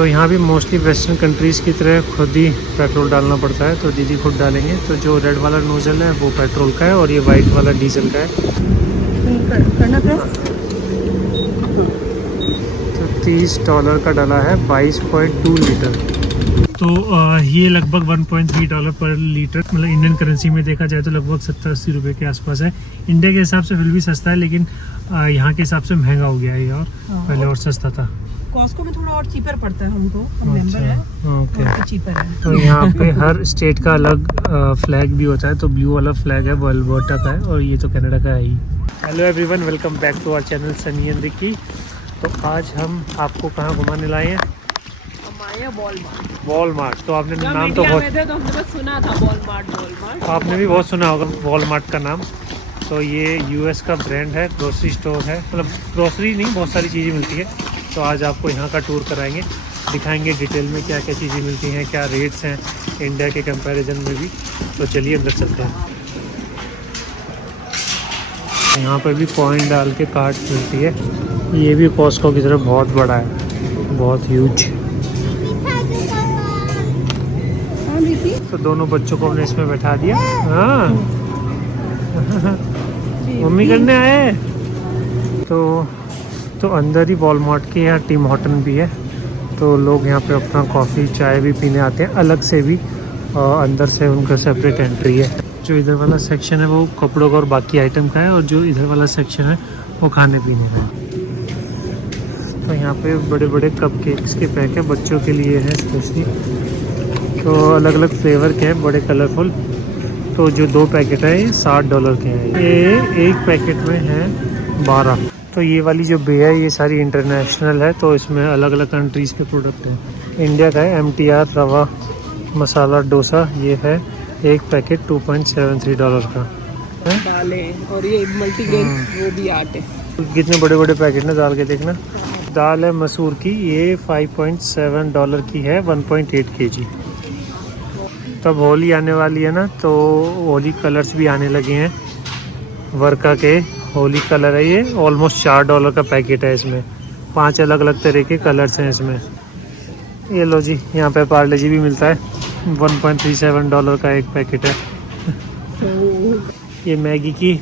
तो यहाँ भी मोस्टली वेस्टर्न कंट्रीज़ की तरह खुद ही पेट्रोल डालना पड़ता है, तो दीदी खुद डालेंगे। तो जो रेड वाला नोज़ल है वो पेट्रोल का है और ये वाइट वाला डीजल का है। तो $30 का डाला है 22.2 लीटर। तो ये लगभग $1.3 पर लीटर, मतलब इंडियन करेंसी में देखा जाए तो लगभग 70-80 रुपये के आसपास है। इंडिया के हिसाब से फिर भी सस्ता है, लेकिन यहाँ के हिसाब से महंगा हो गया है ये, और पहले और सस्ता था। कॉस्को में थोड़ा और चीपर पड़ता है हमको, हम मेंबर है, ओके। चीपर है। तो यहाँ पे हर स्टेट का अलग फ्लैग भी होता है। तो ब्लू वाला फ्लैग है वो अल्बर्टा का है, और ये तो कनाडा का है ही। Hello everyone, welcome back to our channel Sunny and Ricky. तो आज हम आपको कहाँ घुमाने लाए हैं? वॉलमार्ट। तो आपने नाम तो बहुत, तो हमने बस सुना था वॉलमार्ट। आपने भी बहुत सुना होगा वॉलमार्ट का नाम। तो ये यूएस का ब्रांड है, ग्रोसरी स्टोर है, मतलब ग्रोसरी नहीं, बहुत सारी चीज़ें मिलती है। तो आज आपको यहाँ का टूर कराएंगे, दिखाएंगे डिटेल में क्या क्या चीज़ें मिलती हैं, क्या रेट्स हैं इंडिया के कंपैरिजन में भी। तो चलिए अंदर चलते हैं। यहाँ पर भी कॉइन डाल के कार्ड मिलती है। ये भी कॉस्को की तरफ बहुत बड़ा है, बहुत ह्यूज। तो दोनों बच्चों को हमने इसमें बैठा दिया। हाँ मम्मी करने आए। तो अंदर ही वॉलमार्ट के यहाँ टिम हॉर्टन भी है। तो लोग यहाँ पे अपना कॉफ़ी चाय भी पीने आते हैं अलग से भी, और अंदर से उनका सेपरेट एंट्री है। जो इधर वाला सेक्शन है वो कपड़ों का और बाकी आइटम का है, और जो इधर वाला सेक्शन है वो खाने पीने का है। तो यहाँ पे बड़े बड़े कप केक्स के पैक है, बच्चों के लिए है स्पेशली। तो अलग अलग फ्लेवर के हैं, बड़े कलरफुल। तो जो 2 पैकेट है ये $60 के हैं। ये एक पैकेट में है 12। तो ये वाली जो बे है ये सारी इंटरनेशनल है, तो इसमें अलग अलग कंट्रीज़ के प्रोडक्ट हैं। इंडिया का है MTR रवा मसाला डोसा, ये है एक पैकेट $2.73 का है। दालें और ये मल्टीग्रेन वो भी आटे। कितने बड़े बड़े पैकेट ना दाल के, देखना। दाल है मसूर की, ये $5.7 की है, 1.8 kg। तब होली आने वाली है ना, तो होली कलर्स भी आने लगे हैं। वर्का के होली कलर है ये, ऑलमोस्ट $4 का पैकेट है। इसमें 5 अलग अलग तरह के कलर्स हैं इसमें। ये लो जी, यहाँ पे पार्ले जी भी मिलता है, $1.37 का एक पैकेट है। ये मैगी की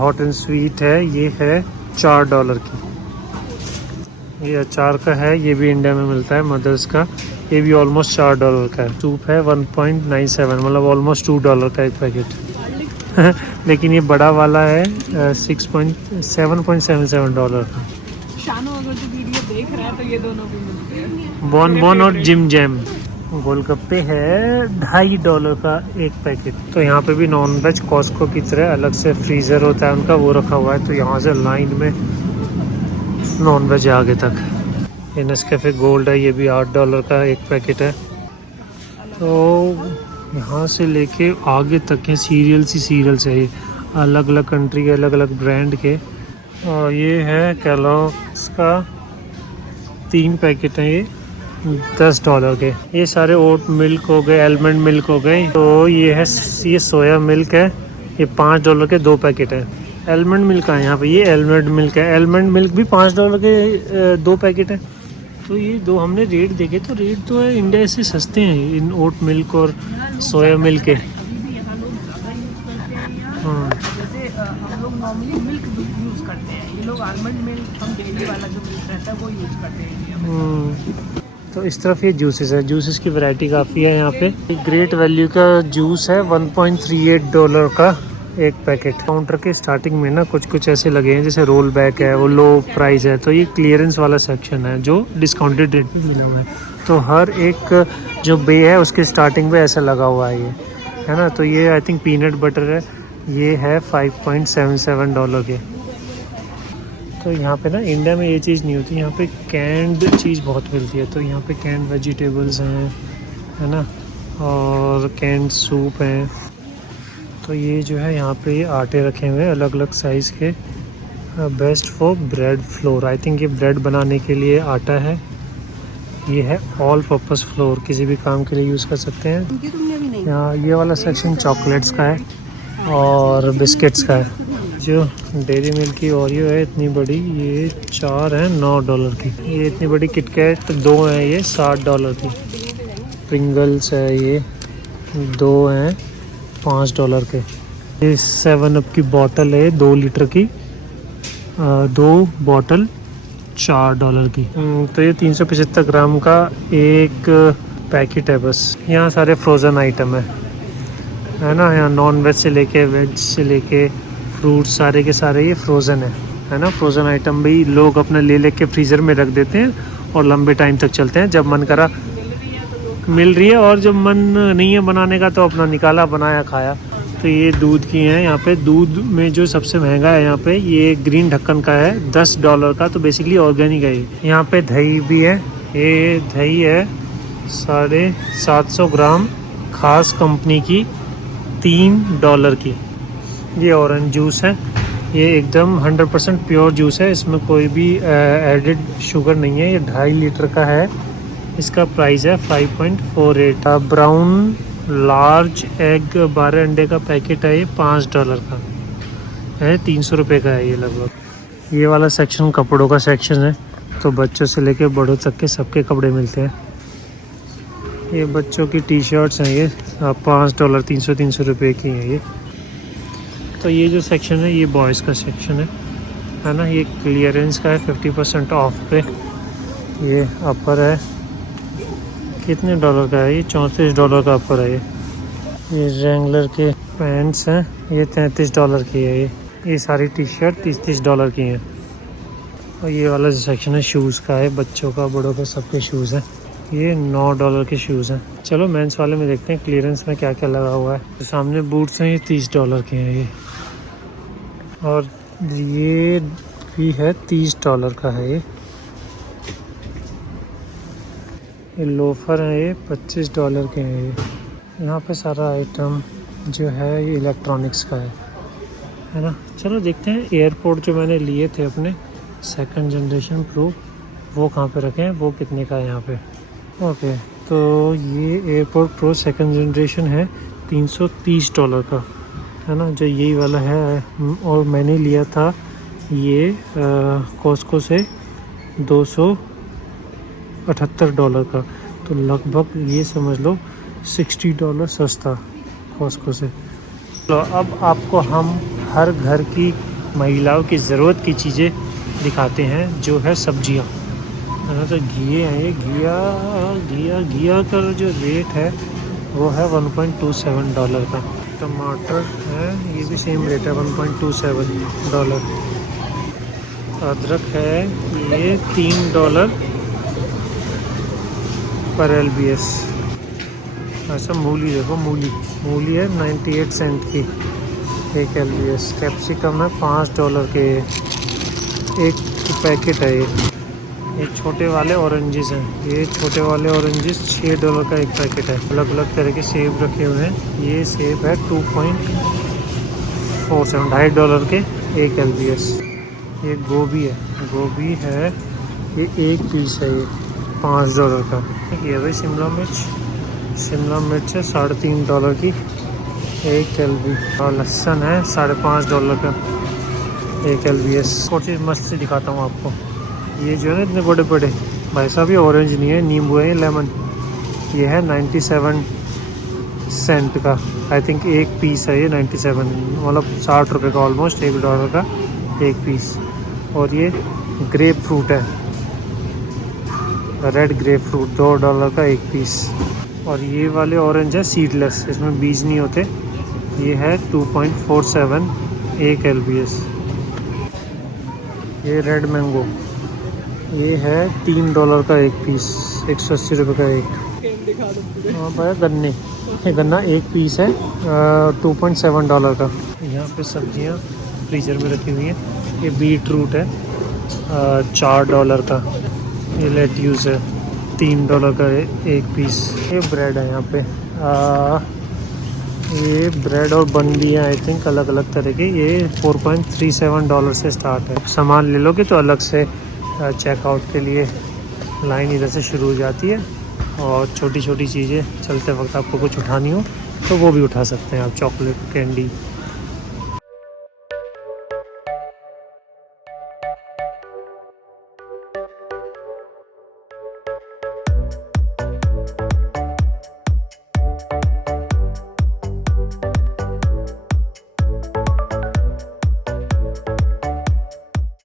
हॉट एंड स्वीट है, ये है $4 की। ये अचार का है, ये भी इंडिया में मिलता है मदर्स का, ये भी ऑलमोस्ट $4 का है। सूप है 1.97, मतलब ऑलमोस्ट $2 का एक पैकेट। लेकिन ये बड़ा वाला है $7.77 का। शानू अगर जो वीडियो देख रहा है तो ये दोनों भी मिलते हैं। बॉन और जिम जैम। गोलगप्पे है $2.5 का एक पैकेट। तो यहाँ पे भी नॉन वेज कॉस्को की तरह अलग से फ्रीज़र होता है उनका, वो रखा हुआ है। तो यहाँ से लाइन में नॉन वेज आगे तक। ये नेस्कैफे गोल्ड है, ये भी $8 का एक पैकेट है। तो यहाँ से लेके आगे तक के सीरियल्स है, ये अलग अलग कंट्री के, अलग अलग ब्रांड के। और ये है केलॉग्स का 3 पैकेट हैं, ये $10 के। ये सारे ओट मिल्क हो गए, आलमंड मिल्क हो गए। तो ये सोया मिल्क है, ये $5 के 2 पैकेट है। आलमंड मिल्क है यहाँ पे, ये आलमंड मिल्क है। आलमंड मिल्क भी $5 के 2 पैकेट है। तो ये दो हमने रेट देखे, तो रेट तो है इंडिया से सस्ते हैं इन ओट मिल्क और सोया मिल्क के। हाँ, जैसे हम लोग नॉर्मली मिल्क यूज़ करते हैं, ये लोग आलमंड मिल्क, हम डेली वाला जो मिल्क रहता है वो यूज़ करते हैं। तो इस तरफ ये जूसेस है, जूसेस की वैरायटी काफ़ी है यहाँ पे। ग्रेट वैल्यू का जूस है $1.38 का एक पैकेट। काउंटर के स्टार्टिंग में ना कुछ ऐसे लगे हैं जैसे रोल बैक है, वो लो प्राइस है। तो ये क्लियरेंस वाला सेक्शन है जो डिस्काउंटेड रेट पे मिला हुआ है। तो हर एक जो बे है उसके स्टार्टिंग पे ऐसा लगा हुआ है, ये है ना। तो ये आई थिंक पीनट बटर है, ये है $5.77 के। तो यहाँ पे ना इंडिया में ये चीज़ नहीं होती, यहाँ पे कैंड चीज़ बहुत मिलती है। तो यहाँ पे कैंड वेजिटेबल्स हैं, है ना, और कैंड सूप हैं। तो ये जो है यहाँ पे आटे रखे हुए हैं अलग अलग साइज़ के। Best for bread floor, I think ये ब्रेड बनाने के लिए आटा है। ये है ऑल पर्पस फ्लोर, किसी भी काम के लिए यूज़ कर सकते हैं। यहाँ ये वाला सेक्शन चॉकलेट्स का है और बिस्किट्स का है। जो डेयरी मिल्क की ओरियो है इतनी बड़ी, ये 4 है $9 की। ये इतनी बड़ी किटकैट 2 है, ये $60 की। प्रिंगल्स है ये 2 हैं $5 के। ये 7 अप की बॉटल है 2 लीटर की, 2 बॉटल $4 की। तो ये 375 ग्राम का एक पैकेट है बस। यहाँ सारे फ्रोज़न आइटम है ना। यहाँ नॉन वेज से लेके वेज से लेके फ्रूट्स सारे के सारे ये फ्रोज़न है ना। फ्रोज़न आइटम भी लोग अपने ले के फ्रीज़र में रख देते हैं और लंबे टाइम तक चलते हैं। जब मन करा मिल रही है, और जब मन नहीं है बनाने का तो अपना निकाला, बनाया, खाया। तो ये दूध की हैं। यहाँ पे दूध में जो सबसे महंगा है यहाँ पे ये ग्रीन ढक्कन का है $10 का। तो बेसिकली ऑर्गेनिक है ये। यहाँ पे दही भी है। ये दही है 750 ग्राम खास कंपनी की $3 की। ये ऑरेंज जूस है। ये एकदम 100% प्योर जूस है, इसमें कोई भी एडेड शुगर नहीं है। ये 2.5 लीटर का है। इसका प्राइस है 5.48। ब्राउन लार्ज एग 12 अंडे का पैकेट है, ये $5 का है। 300 रुपये का है ये लगभग। ये वाला सेक्शन कपड़ों का सेक्शन है, तो बच्चों से लेके बड़ों तक के सबके कपड़े मिलते हैं। ये बच्चों की टी शर्ट्स हैं, ये $5 300 रुपये की हैं ये। तो ये जो सेक्शन है ये बॉयज़ का सेक्शन है ना। ये क्लियरेंस का है 50% ऑफ पे। ये अपर है, कितने डॉलर का है ये? $34 का अपर है ये रेंगलर के पैंट्स हैं, ये $33 की है ये सारी टी शर्ट $30 की हैं। और ये वाला जो सेक्शन है शूज़ का है, बच्चों का बड़ों का सबके शूज़ हैं। ये $9 के शूज़ हैं। चलो मेंस वाले में देखते हैं क्लियरेंस में क्या क्या लगा हुआ है। सामने बूट्स हैं, ये $30 के हैं ये। और ये भी है $30 का है ये लोफर है, ये $25 के हैं ये। यहाँ पे सारा आइटम जो है ये इलेक्ट्रॉनिक्स का है ना। चलो देखते हैं एयरपोर्ट जो मैंने लिए थे अपने 2nd जनरेशन प्रो, वो कहाँ पे रखे हैं, वो कितने का है यहाँ पे। ओके, तो ये एयरपोर्ट प्रो 2nd जनरेशन है $330 का है ना, जो यही वाला है। और मैंने लिया था ये कॉस्को से $278 का, तो लगभग ये समझ लो $60 सस्ता कॉस्को से। तो अब आपको हम हर घर की महिलाओं की ज़रूरत की चीज़ें दिखाते हैं, जो है सब्जियां है ना। तो घिया है, ये घिया का जो रेट है वो है $1.27 का। टमाटर है, ये भी सेम रेट है $1.27। अदरक है ये $3 पर LBS। ऐसा मूली देखो, मूली है 98 सेंट की एक LBS। कैप्सिकम है $5 के एक पैकेट है ये छोटे वाले ऑरेंजेस हैं, ये छोटे वाले ऑरेंजेस $6 का एक पैकेट है। अलग अलग तरह के सेब रखे हुए हैं। ये सेब है 2.47 $2.5 के एक LBS। ये गोभी है ये एक पीस है, ये $5 का। ये भाई शिमला मिर्च है $3.5 की एक LB। और लहसुन है $5.5 का एक LBS। और चीज़ मस्त सी दिखाता हूँ आपको। ये जो है ना इतने बड़े बड़े भाई साहब, ये ऑरेंज नहीं है, नींबू है, ये लेमन। ये है 97 सेंट का, आई थिंक एक पीस है ये 97, मतलब $60 का, ऑलमोस्ट $1 का एक पीस। और ये ग्रेप फ्रूट है, रेड ग्रेप फ्रूट $2 का एक पीस। और ये वाले ऑरेंज है सीडलेस, इसमें बीज नहीं होते। ये है 2.47 एक LBS। ये रेड मैंगो, ये है $3 का एक पीस, $180 का एक। हाँ भाई गन्ने, ये गन्ना एक पीस है $2.7 का। यहाँ पे सब्जियाँ फ्रीज़र में रखी हुई हैं। ये बीट रूट है $4 का। ये लेट्यूस है $3 का एक पीस। ये ब्रेड है यहाँ पे, ये ब्रेड और बन भी है आई थिंक अलग अलग तरह के। ये $4.37 से स्टार्ट है। सामान ले लोगे तो अलग से चेकआउट के लिए लाइन इधर से शुरू हो जाती है। और छोटी छोटी चीज़ें चलते वक्त आपको कुछ उठानी हो तो वो भी उठा सकते हैं आप, चॉकलेट, कैंडी।